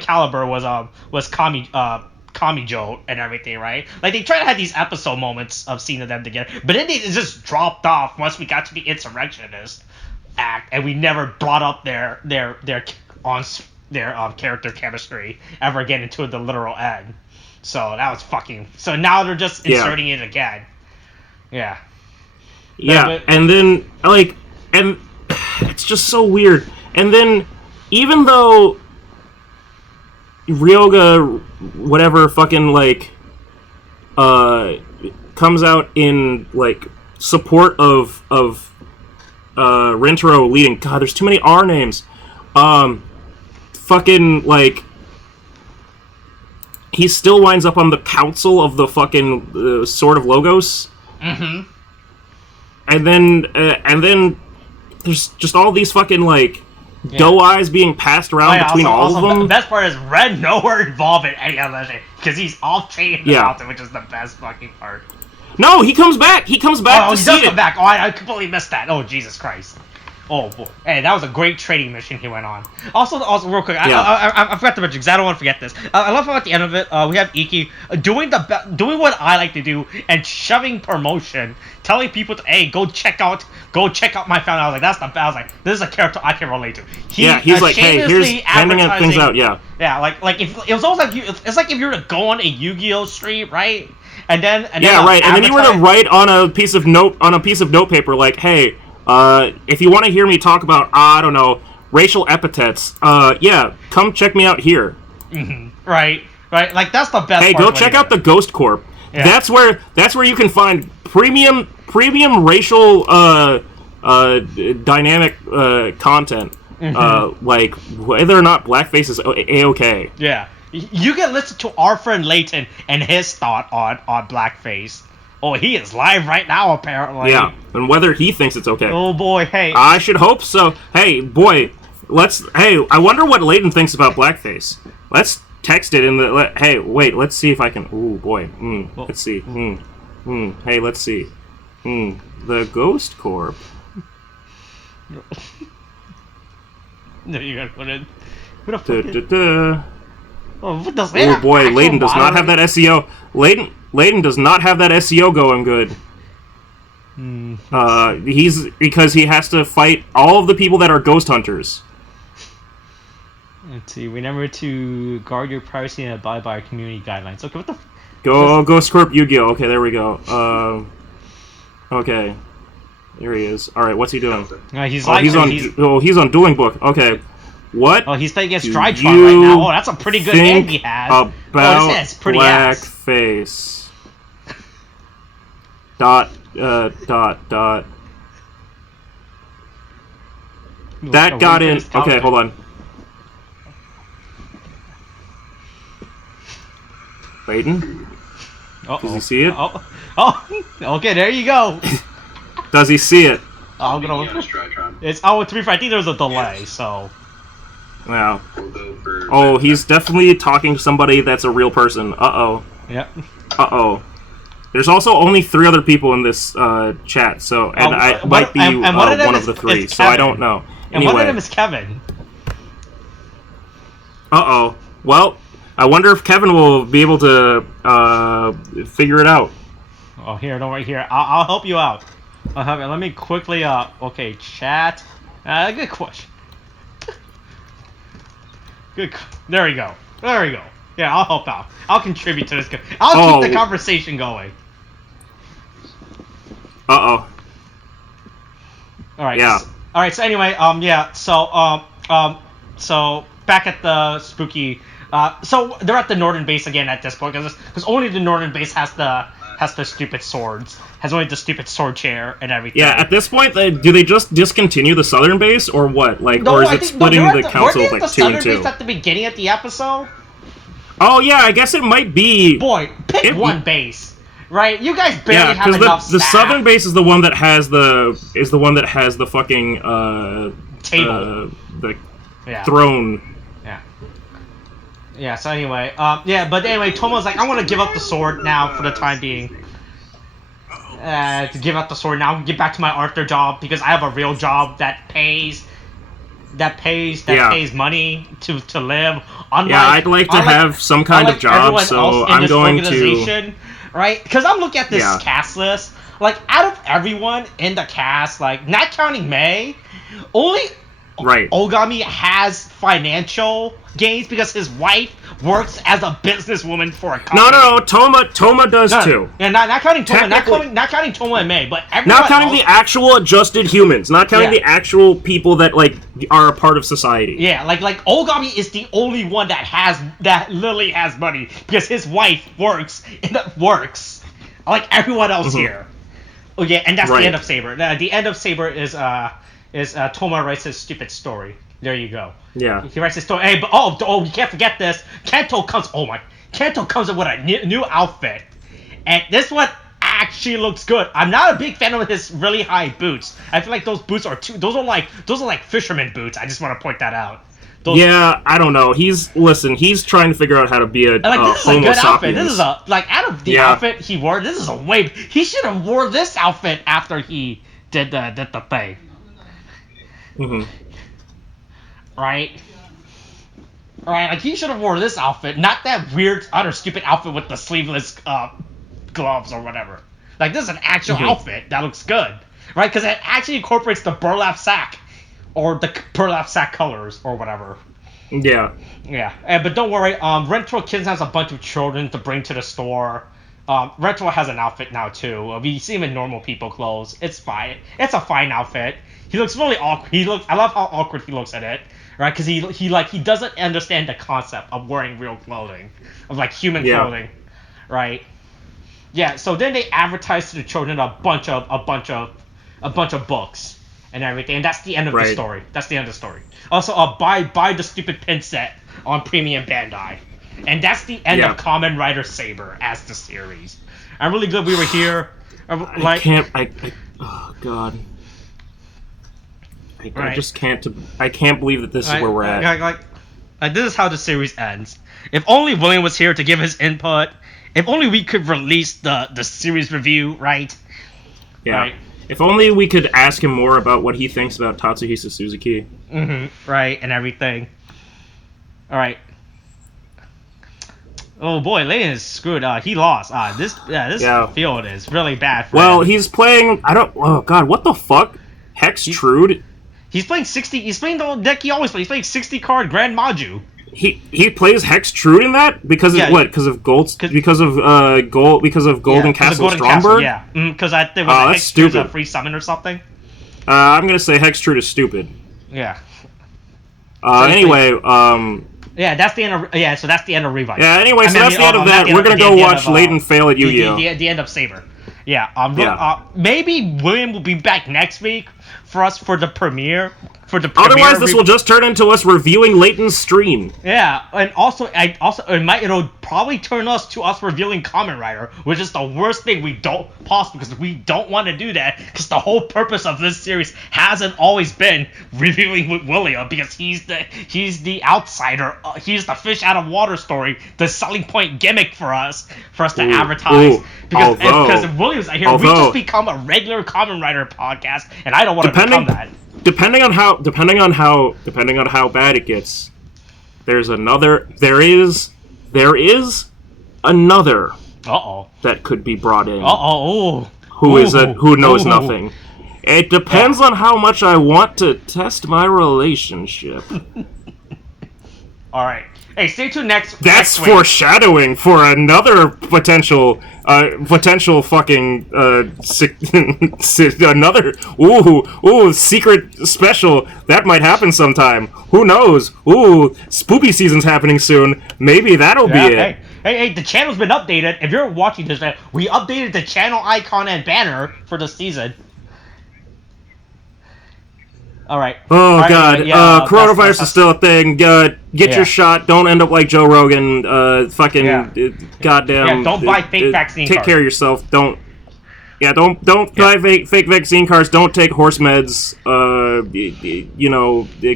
Caliber was Kami Joe and everything, right? Like, they tried to have these episode moments of seeing them together, but then it just dropped off once we got to the Insurrectionist act, and we never brought up their character chemistry ever again into the literal end. So that was fucking. So now they're just inserting it again. Yeah. Yeah, but, and then like, and it's just so weird. And then, even though Ryoga, whatever, fucking, like, comes out in, like, support of Rentaro leading... God, there's too many R names. Fucking, like... He still winds up on the council of the fucking Sword of Logos. Mm-hmm. And then there's just all these fucking, like... Yeah. Doe eyes being passed around between all of them. The best part is Red nowhere involved in any of that shit because he's off chain about it, which is the best fucking part. No, he comes back. He comes back. Oh, he does come back. Oh, I completely missed that. Oh, Jesus Christ. Oh, boy. Hey, that was a great trading mission he went on. Also, real quick, I forgot to mention because I don't want to forget this. I love how at the end of it, we have Iki doing what I like to do and shoving promotion, telling people to, hey, go check out my family. I was like, that's the best. I was like, this is a character I can relate to. He's like, hey, here's handing things out. Yeah, like if it was almost like it's like if you were to go on a Yu-Gi-Oh stream, right? And then right, and then you were to write on a piece of notepaper like, hey. If you want to hear me talk about, I don't know, racial epithets, come check me out here. Mm-hmm. Right. Like, that's the best Hey, part go check out the Ghost Corp. Yeah. That's where you can find premium racial, dynamic, content. Mm-hmm. Like, whether or not blackface is A-okay. Yeah. You can listen to our friend Layton and his thought on blackface. Oh, he is live right now, apparently. Yeah, and whether he thinks it's okay. Oh, boy, hey. I should hope so. Hey, boy, I wonder what Layton thinks about blackface. Let's text it in the... Hey, wait, let's see if I can... Ooh, boy. Let's see. Hey, let's see. The Ghost Corp. No, you gotta put in... Who the fuck Oh, boy, Layton does not have that SEO. Layton does not have that SEO going good. Because he has to fight all of the people that are ghost hunters. Let's see. Remember to guard your privacy and abide by our community guidelines. Okay, what the? Ghost Corp Yu-Gi-Oh. Okay, there we go. Okay, here he is. All right, what's he doing? He's on Dueling Book. Okay. What? Oh, he's playing against Drytron right now. Oh, that's a pretty good hand he has. About blackface. Dot. That got in. Okay, hold on. Layton? Does he see it? Oh, okay, there you go. Does he see it? I'm gonna. It's to be fair, I think there's a delay, so. Wow. Oh, he's definitely talking to somebody that's a real person. Uh-oh. Yep. Uh-oh. There's also only 3 other people in this chat, so... And I might be one of the 3, so I don't know. Anyway. And one of them is Kevin. Uh-oh. Well, I wonder if Kevin will be able to figure it out. Oh, here, no, right here. I'll help you out. Let me quickly... Okay, chat. Good question. Good. There we go. Yeah, I'll help out. I'll contribute to this. I'll keep the conversation going. Uh-oh. All right. Yeah. All right. So anyway, yeah. So back at the spooky. So they're at the northern base again at this point because only the northern base has the stupid swords, has only the stupid sword chair and everything. Yeah, at this point, do they just discontinue the southern base or what? Like, no, or is it splitting the council like 2 and 2? The southern base at the beginning of the episode. Oh yeah, I guess it might be. Boy, pick one base, right? You guys barely have enough the staff. southern base is the one that has the fucking table, the throne. Yeah, so anyway, but anyway, Tomo's like, I want to give up the sword now for the time being. To give up the sword now, get back to my Arthur job because I have a real job that pays money to live. I'd like to have some kind of job, so I'm going to. Right? Because I'm looking at this cast list. Like, out of everyone in the cast, like, not counting May, only Ogami has financial gains because his wife works as a businesswoman for a company. No, Toma does too. Yeah, not counting Toma, not counting Toma and May, but everyone not counting the actual adjusted humans, not counting the actual people that like are a part of society. Yeah, like Ogami is the only one that literally has money because his wife works like everyone else here. Oh yeah, and that's the end of Saber. The end of Saber is Toma writes his stupid story. There you go. Yeah. He writes his story. Hey, but you can't forget this. Kento comes in with a new outfit, and this one actually looks good. I'm not a big fan of his really high boots. I feel like those boots are those are like fisherman boots. I just want to point that out. I don't know. He's trying to figure out how to be a this is a good outfit. Sapiens. This is out of the outfit he wore. This is a way. He should have wore this outfit after he did the thing. Mm-hmm. Right, like he should have wore this outfit, not that weird, other stupid outfit with the sleeveless gloves or whatever. Like this is an actual outfit that looks good, right? Because it actually incorporates the burlap sack or the burlap sack colors or whatever. Yeah. But don't worry, Rental Kids has a bunch of children to bring to the store. Rental has an outfit now too. We see him in normal people clothes. It's fine. It's a fine outfit. He looks really awkward. I love how awkward he looks at it, right? Because he doesn't understand the concept of wearing real clothing, of like human clothing, right? Yeah. So then they advertise to the children a bunch of books and everything, and that's the end of the story. That's the end of the story. Also, buy the stupid pin set on Premium Bandai, and that's the end of Kamen Rider Saber as the series. I'm really glad we were here. Oh god. I just can't. I can't believe that this is where we're at. Like this is how the series ends. If only William was here to give his input. If only we could release the series review, right? Yeah. Right. If only we could ask him more about what he thinks about Tatsuhisa Suzuki. Right, and everything. All right. Oh boy, Layton is screwed. He lost. This field is really bad for him. He's playing. Oh god, what the fuck? Hextrude. He's playing 60. He's playing the deck he always plays. He's playing 60 card Grand Maju. He plays Hextrude in that because of what? Because of gold. Because of Golden Castle Stromberg. Yeah, because I think that's stupid. A free summon or something. I'm gonna say Hextrude is stupid. Yeah. Anyway, yeah, that's the end of. So that's the end of Revive. Yeah. Anyway, so that's the end of that. We're gonna go watch Layton fail at Yu-Gi-Oh. The end of Saber. Yeah. Maybe William will be back next week for us for the premiere. Otherwise, this will just turn into us reviewing Layton's stream. Yeah, and it'll probably turn us to us reviewing Kamen Rider, which is the worst thing we don't possible because we don't want to do that because the whole purpose of this series hasn't always been reviewing with William because he's the outsider, he's the fish out of water story, the selling point gimmick for us to advertise because William's not here, we just become a regular Kamen Rider podcast, and I don't want to become that. Depending on how bad it gets, there is another that could be brought in. Who knows nothing. It depends on how much I want to test my relationship. All right. Hey, stay tuned next. That's next week. foreshadowing for another potential fucking another secret special that might happen sometime. Who knows? Ooh, spooky season's happening soon. Maybe that'll be it. Hey, the channel's been updated. If you're watching this, we updated the channel icon and banner for the season. All right. Oh, all God. right, yeah, coronavirus is still a thing. Get your shot. Don't end up like Joe Rogan. Goddamn. Yeah, don't buy fake vaccine Take cards. care of yourself. Don't buy fake vaccine cards. Don't take horse meds.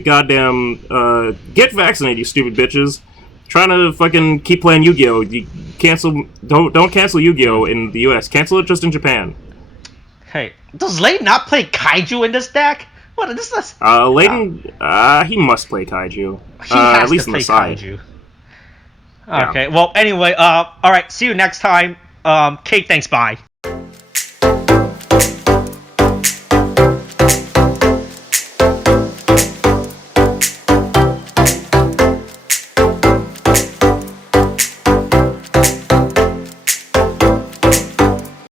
Goddamn. Get vaccinated, you stupid bitches. Trying to fucking keep playing Yu-Gi-Oh. Don't cancel Yu-Gi-Oh in the U.S. Cancel it just in Japan. Hey, does Lane not play Kaiju in this deck? What is this? Layden, he must play Kaiju. He has at least to on play the side. Kaiju. Yeah. Okay, well, anyway, all right, see you next time. Kate, thanks, bye.